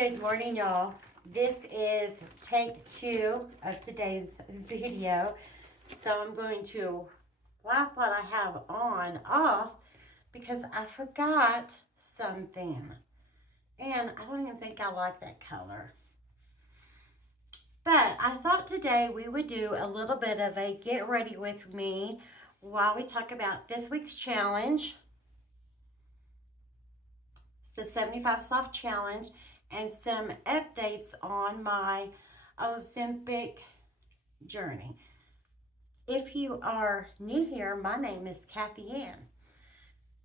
Good morning, y'all. This is take 2 of today's video. So I'm going to wipe what I have on off because I forgot something. And I don't even think I like that color. But I thought today we would do a little bit of a get ready with me while we talk about this week's challenge. It's the 75 Soft Challenge. And some updates on my Ozempic journey. If you are new here, my name is Kathy Ann,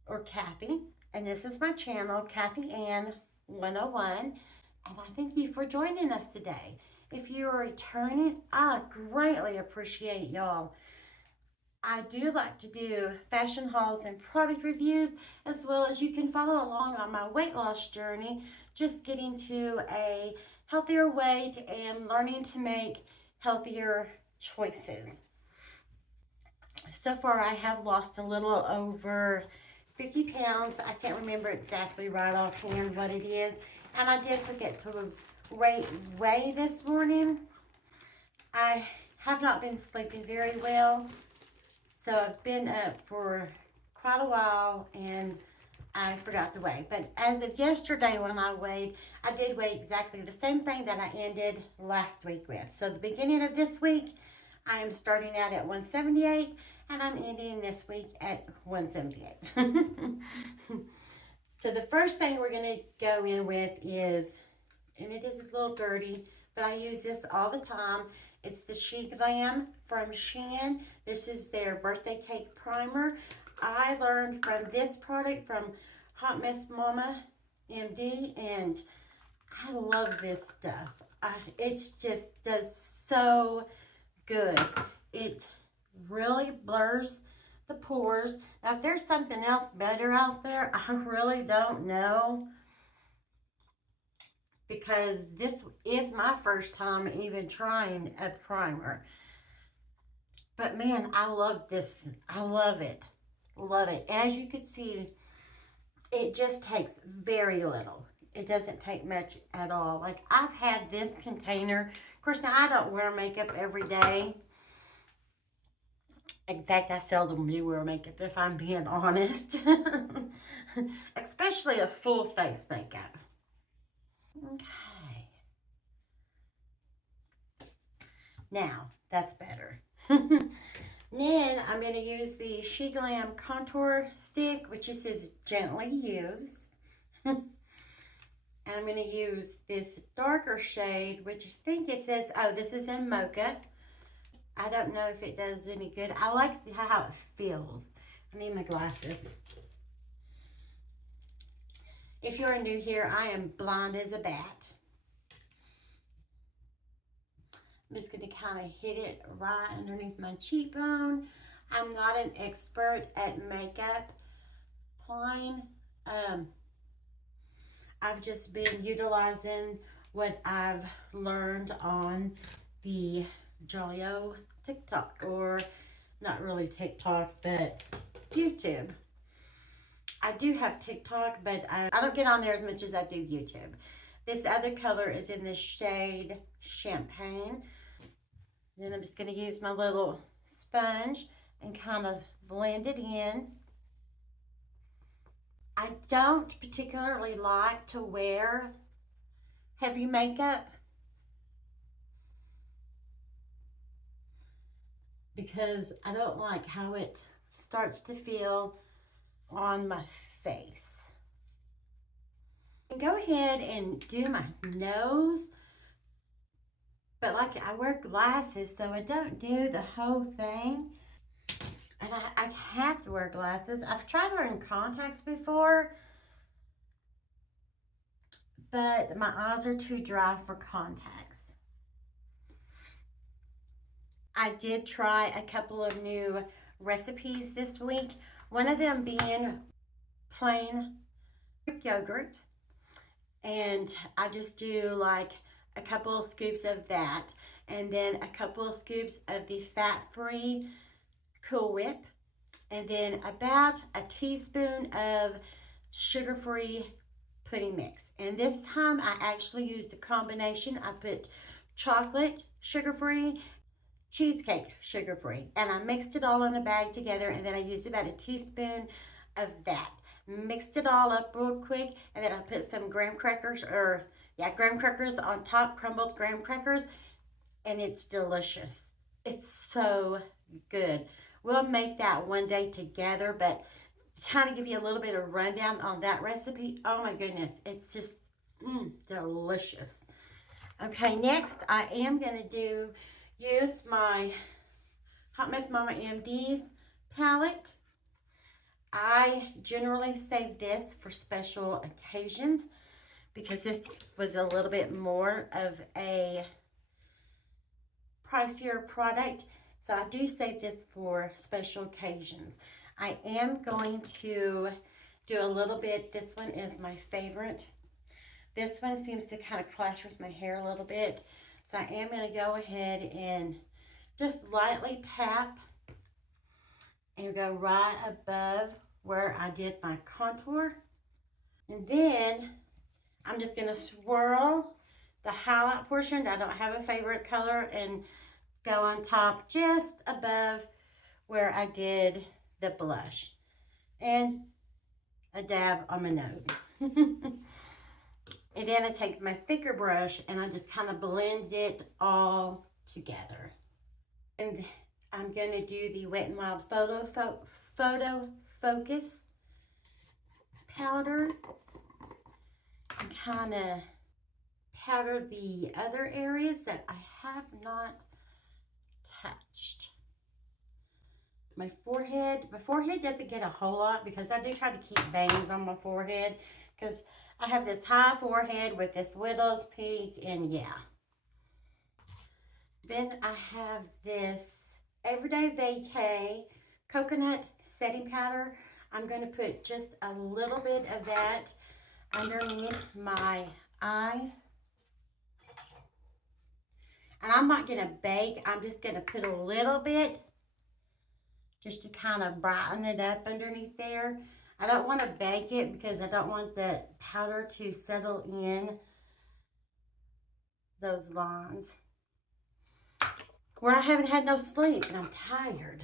or Kathy, and this is my channel, Kathy Ann 101, and I thank you for joining us today. If you are returning, I greatly appreciate y'all. I do like to do fashion hauls and product reviews, as well as you can follow along on my weight loss journey, just getting to a healthier weight and learning to make healthier choices. So far, I have lost a little over 50 pounds. I can't remember exactly right offhand what it is. And I did forget to weigh this morning. I have not been sleeping very well. So I've been up for quite a while and I forgot to weigh. But as of yesterday when I weighed, I did weigh exactly the same thing that I ended last week with. So the beginning of this week, I am starting out at 178 and I'm ending this week at 178. So the first thing we're going to go in with is, and it is a little dirty, but I use this all the time. It's the SHEGLAM from Shein. This is their birthday cake primer. I learned from this product from Hot Mess Mama MD, and I love this stuff. It just does so good. It really blurs the pores. Now, if there's something else better out there, I really don't know, because this is my first time even trying a primer. But man, I love this. I love it. Love it. As you can see, it just takes very little. It doesn't take much at all. Like, I've had this container. Of course, now I don't wear makeup every day. In fact, I seldom do wear makeup, if I'm being honest. Especially a full face makeup. Okay. Now, that's better. Then I'm going to use the SHEGLAM contour stick, which just says gently use. And I'm going to use this darker shade, which I think it says, oh, this is in Mocha. I don't know if it does any good. I like how it feels. I need my glasses. If you're new here, I am blind as a bat. I'm just going to kind of hit it right underneath my cheekbone. I'm not an expert at makeup applying. I've just been utilizing what I've learned on the Jolio TikTok, or not really TikTok, but YouTube. I do have TikTok, but I don't get on there as much as I do YouTube. This other color is in the shade Champagne. Then I'm just going to use my little sponge and kind of blend it in. I don't particularly like to wear heavy makeup because I don't like how it starts to feel on my face. Go ahead and do my nose, but like, I wear glasses, so I don't do the whole thing. And I have to wear glasses. I've tried wearing contacts before, but my eyes are too dry for contacts. I did try a couple of new recipes this week. One of them being plain yogurt. And I just do like a couple of scoops of that, and then a couple of scoops of the fat-free Cool Whip, and then about a teaspoon of sugar-free pudding mix. And this time I actually used a combination. I put chocolate sugar-free, cheesecake sugar-free, and I mixed it all in a bag together, and then I used about a teaspoon of that. Mixed it all up real quick, and then I put some graham crackers, graham crackers on top, crumbled graham crackers, and it's delicious. It's so good. We'll make that one day together, but kind of give you a little bit of rundown on that recipe. Oh my goodness, it's just delicious. Okay, next I am going to use my Hot Mess Mama MD's palette. I generally save this for special occasions because this was a little bit more of a pricier product. So I do save this for special occasions. I am going to do a little bit. This one is my favorite. This one seems to kind of clash with my hair a little bit. So I am going to go ahead and just lightly tap and go right above where I did my contour. And then I'm just going to swirl the highlight portion. I don't have a favorite color, and go on top just above where I did the blush. And a dab on my nose. And then I take my thicker brush and I just kind of blend it all together. And I'm going to do the Wet n Wild Photo Focus powder and kind of powder the other areas that I have not touched. My forehead doesn't get a whole lot because I do try to keep bangs on my forehead because I have this high forehead with this widow's peak, and yeah. Then I have this Everyday Vacay coconut setting powder. I'm going to put just a little bit of that underneath my eyes. And I'm not going to bake. I'm just going to put a little bit just to kind of brighten it up underneath there. I don't want to bake it because I don't want the powder to settle in those lines where I haven't had no sleep and I'm tired.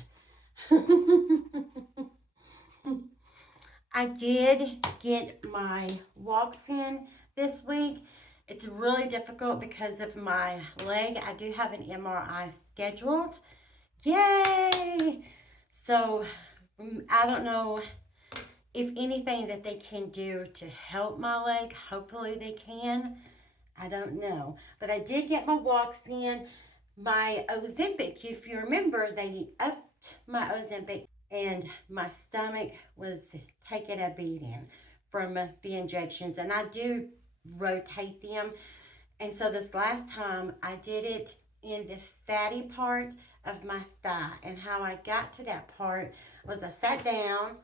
I did get my walks in this week. It's really difficult because of my leg. I do have an MRI scheduled. Yay! So I don't know if anything that they can do to help my leg. Hopefully they can. I don't know. But I did get my walks in. My Ozempic, if you remember, they upped my Ozempic and my stomach was taking a beating from the injections. And I do rotate them. And so this last time I did it in the fatty part of my thigh. And how I got to that part was I sat down.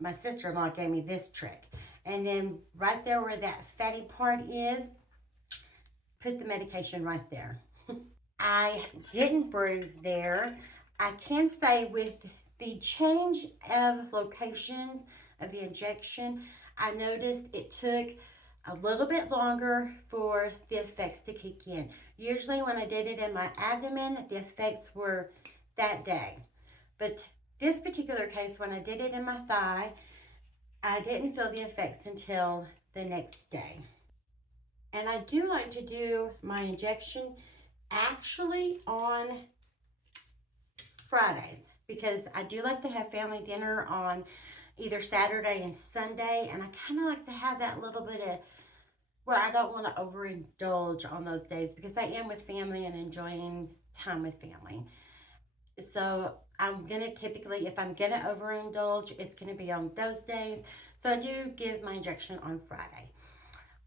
My sister-in-law gave me this trick. And then right there where that fatty part is, put the medication right there. I didn't bruise there. I can say with the change of locations of the injection, I noticed it took a little bit longer for the effects to kick in. Usually when I did it in my abdomen, the effects were that day. But this particular case, when I did it in my thigh, I didn't feel the effects until the next day. And I do like to do my injection actually on Fridays because I do like to have family dinner on either Saturday and Sunday, and I kind of like to have that little bit of where I don't want to overindulge on those days because I am with family and enjoying time with family. So I'm going to typically, if I'm going to overindulge, it's going to be on those days. So I do give my injection on Friday.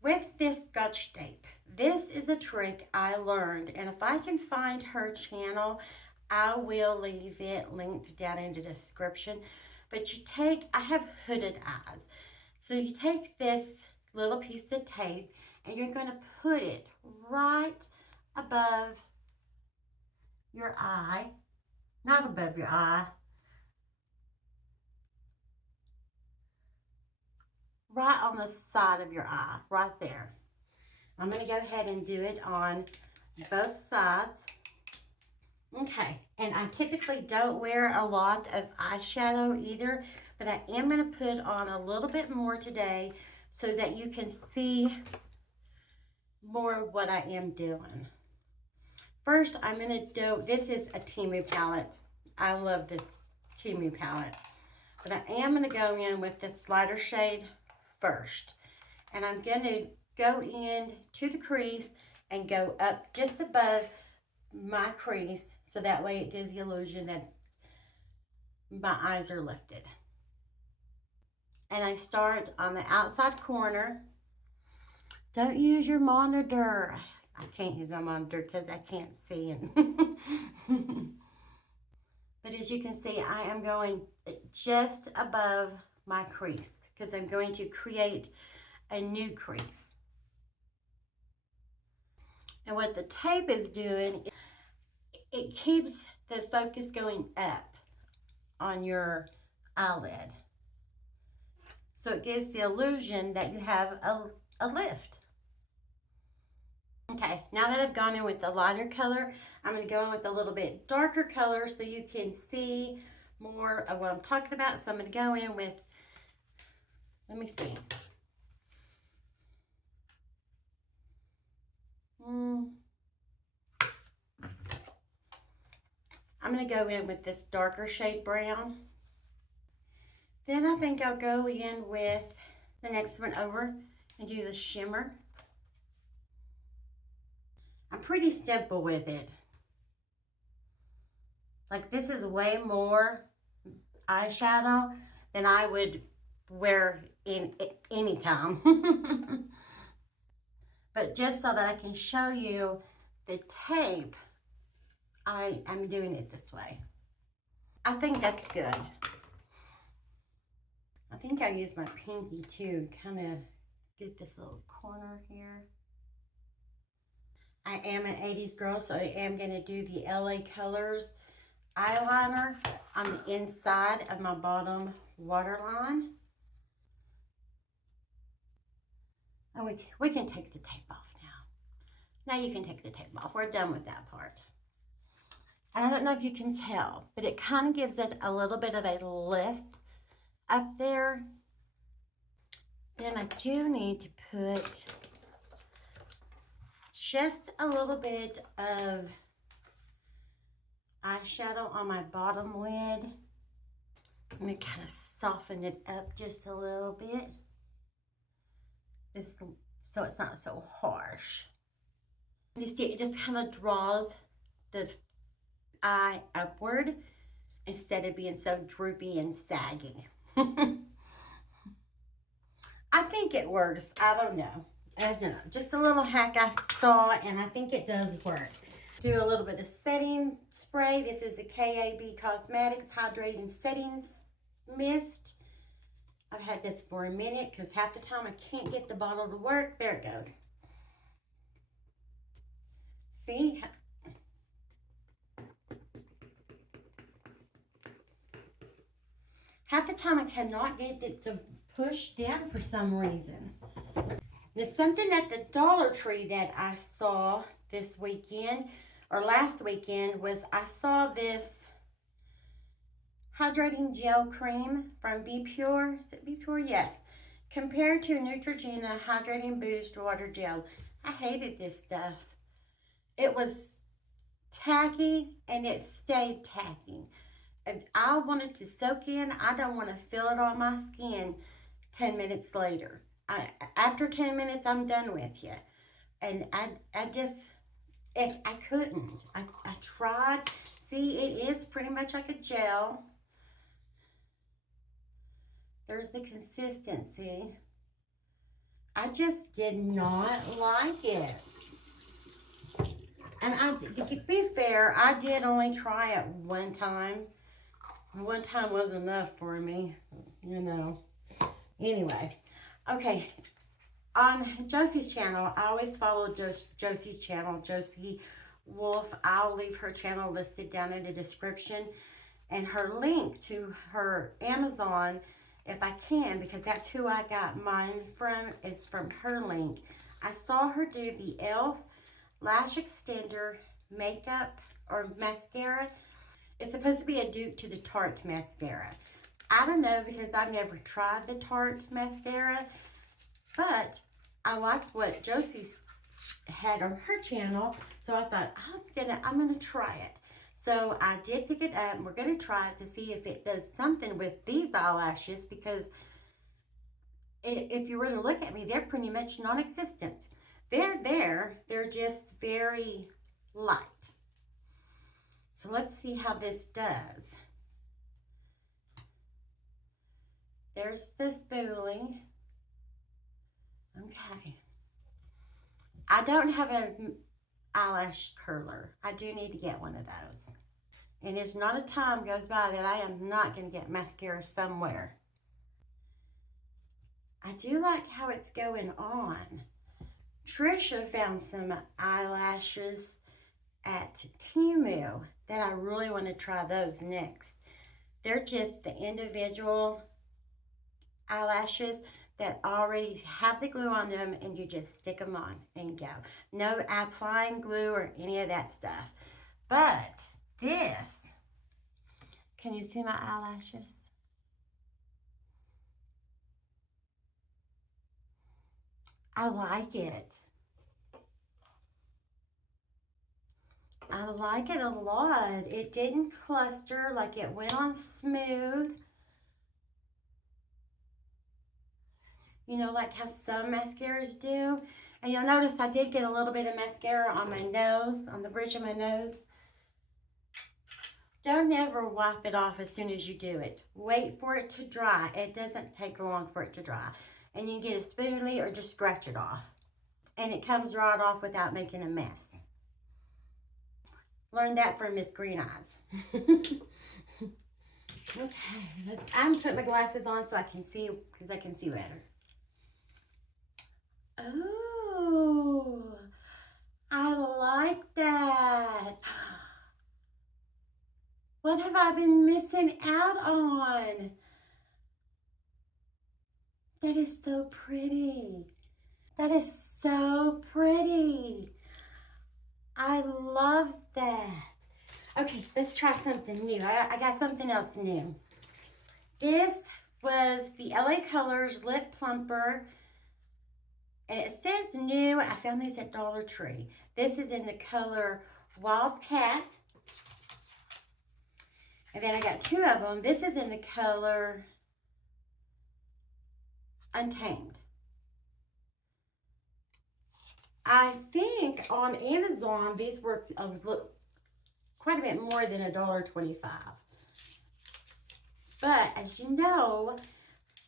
With this Scotch tape, this is a trick I learned. And if I can find her channel, I will leave it linked down in the description. But you take, I have hooded eyes. So you take this little piece of tape and you're going to put it right above your eye. Not above your eye. right on the side of your eye, right there. I'm going to go ahead and do it on both sides. Okay, and I typically don't wear a lot of eyeshadow either, but I am going to put on a little bit more today so that you can see more of what I am doing. First, I'm going to do, this is a Temu palette. I love this Temu palette. But I am going to go in with this lighter shade first. And I'm going to go in to the crease and go up just above my crease, so that way it gives the illusion that my eyes are lifted. And I start on the outside corner. Don't use your monitor. I can't use my monitor because I can't see it. But as you can see, I am going just above my crease because I'm going to create a new crease. And what the tape is doing, it keeps the focus going up on your eyelid. So it gives the illusion that you have a lift. Okay, now that I've gone in with the lighter color, I'm going to go in with a little bit darker color so you can see more of what I'm talking about. So I'm going to go in with, let me see. I'm going to go in with this darker shade brown. Then I think I'll go in with the next one over and do the shimmer. I'm pretty simple with it. Like, this is way more eyeshadow than I would wear in any time. But just so that I can show you the tape, I'm doing it this way. I think that's good. I think I'll use my pinky too, kind of get this little corner here. I am an 80s girl, so I am going to do the LA Colors eyeliner on the inside of my bottom waterline. And we can take the tape off now. Now you can take the tape off. We're done with that part. And I don't know if you can tell, but it kind of gives it a little bit of a lift up there. Then I do need to put just a little bit of eyeshadow on my bottom lid. I'm going to kind of soften it up just a little bit, so it's not so harsh. You see, it just kind of draws the eye upward instead of being so droopy and saggy. I think it works. I don't know. Just a little hack I saw, and I think it does work. Do a little bit of setting spray. This is the Cosmetics Hydrating Settings Mist. I've had this for a minute because half the time I can't get the bottle to work. There it goes. See? Half the time I cannot get it to push down for some reason. There's something at the Dollar Tree that I saw this weekend, or last weekend, was I saw this hydrating gel cream from Be Pure. Is it Be Pure? Yes. Compared to Neutrogena Hydrating Boost Water Gel. I hated this stuff. It was tacky and it stayed tacky. If I want it to soak in, I don't want to feel it on my skin 10 minutes later. After 10 minutes, I'm done with you. And I couldn't. I tried. See, it is pretty much like a gel. There's the consistency. I just did not like it. And to be fair, I did only try it one time. One time was enough for me, you know. Anyway, okay. On Josie's channel, I always follow Josie's channel, Josie Wolf. I'll leave her channel listed down in the description. And her link to her Amazon if I can, because that's who I got mine from, is from her link. I saw her do the e.l.f. Lash Extender Makeup or Mascara. It's supposed to be a dupe to the Tarte Mascara. I don't know, because I've never tried the Tarte Mascara, but I liked what Josie had on her channel, so I thought I'm gonna try it. So I did pick it up, and we're gonna try it to see if it does something with these eyelashes, because if you were to look at me, they're pretty much non-existent. They're there, they're just very light. So let's see how this does. There's the spoolie. Okay. I don't have an eyelash curler. I do need to get one of those. And there's not a time goes by that I am not going to get mascara somewhere. I do like how it's going on. Trisha found some eyelashes at Temu that I really want to try those next. They're just the individual eyelashes that already have the glue on them, and you just stick them on and go. No applying glue or any of that stuff. But this, can you see my eyelashes? I like it. I like it a lot. It didn't cluster, like it went on smooth. You know, like how some mascaras do. And you'll notice I did get a little bit of mascara on my nose, on the bridge of my nose. Don't ever wipe it off as soon as you do it. Wait for it to dry. It doesn't take long for it to dry. And you can get a spoolie or just scratch it off. And it comes right off without making a mess. Learned that from Miss Green Eyes. Okay, I'm putting my glasses on so I can see, because I can see better. Oh, I like that. What have I been missing out on? That is so pretty. That is so pretty. I love that. Okay, let's try something new. I got something else new. This was the LA Colors Lip Plumper. And it says new. I found these at Dollar Tree. This is in the color Wildcat. And then I got two of them. This is in the color Untamed. I think on Amazon, these were quite a bit more than $1.25. But as you know,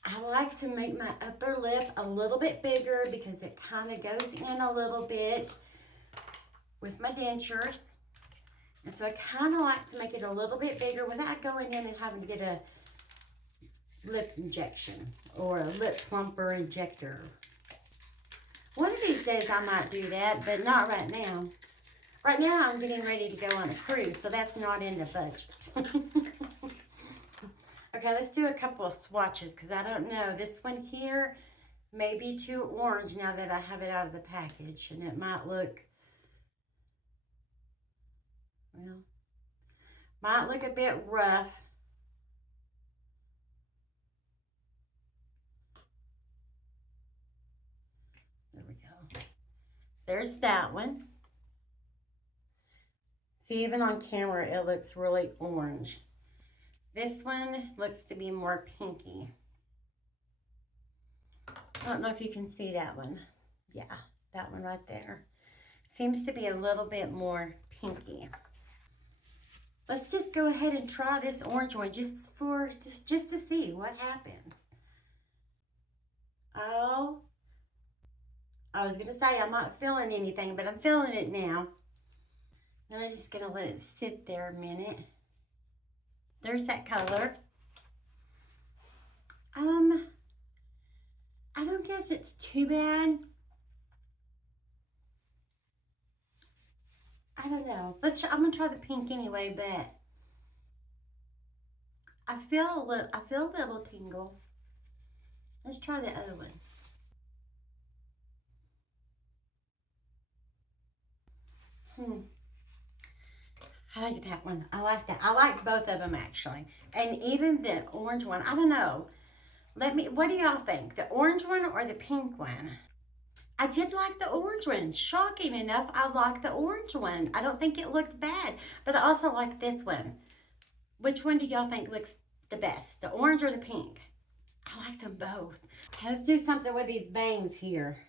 I like to make my upper lip a little bit bigger because it kind of goes in a little bit with my dentures. And so I kind of like to make it a little bit bigger without going in and having to get a lip injection or a lip plumper injector. One of these days I might do that, but not right now. Right now I'm getting ready to go on a cruise, so that's not in the budget. Okay, let's do a couple of swatches because I don't know. This one here may be too orange now that I have it out of the package, and it might look, well, might look a bit rough. There we go. There's that one. See, even on camera, it looks really orange. This one looks to be more pinky. I don't know if you can see that one. Yeah, that one right there. Seems to be a little bit more pinky. Let's just go ahead and try this orange one just to see what happens. Oh, I was gonna say I'm not feeling anything, but I'm feeling it now. And I'm just gonna let it sit there a minute. There's that color. I don't guess it's too bad. I don't know. I'm gonna try the pink anyway, but I feel a little tingle. Let's try the other one. I like that one. I like that. I like both of them actually. And even the orange one. I don't know. What do y'all think? The orange one or the pink one? I did like the orange one. Shocking enough, I like the orange one. I don't think it looked bad, but I also like this one. Which one do y'all think looks the best? The orange or the pink? I like them both. Let's do something with these bangs here.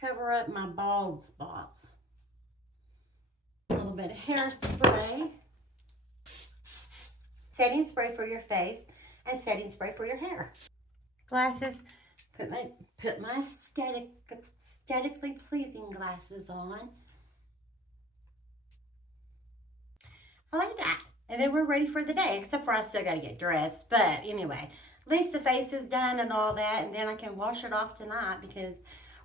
Cover up my bald spots. A little bit of hairspray. Setting spray for your face and setting spray for your hair. Glasses. Put my aesthetically pleasing glasses on. I like that. And then we're ready for the day, except for I still got to get dressed. But anyway, at least the face is done and all that, and then I can wash it off tonight because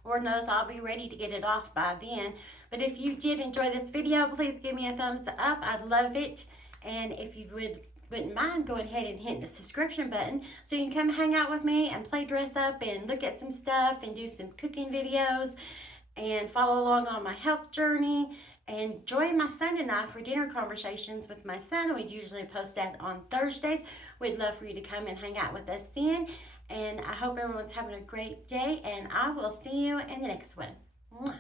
Lord knows I'll be ready to get it off by then. But if you did enjoy this video, please give me a thumbs up. I'd love it. And if you wouldn't mind, go ahead and hit the subscription button so you can come hang out with me and play dress up and look at some stuff and do some cooking videos and follow along on my health journey. And join my son and I for dinner conversations with my son. We usually post that on Thursdays. We'd love for you to come and hang out with us then. And I hope everyone's having a great day, and I will see you in the next one. Mwah.